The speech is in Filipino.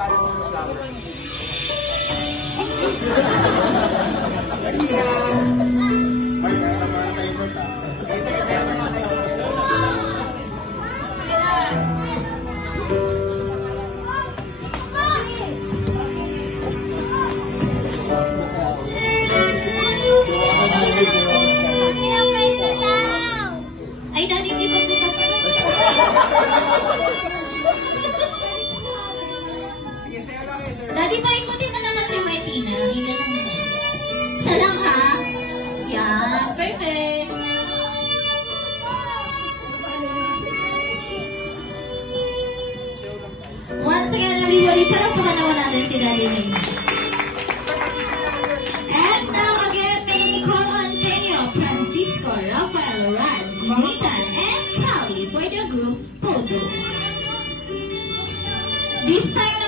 Ay, Daddy, hindi pa po Daddy, paikutin mo naman si Martina. Higa lang na. Isa lang, ha? Yeah, perfect. Once again, everybody, palakpakan naman natin si Daddy Rain. And now again, may call on Teo, Francisco, Rafael, Rans, Nathan, and Callie for the group photo. This time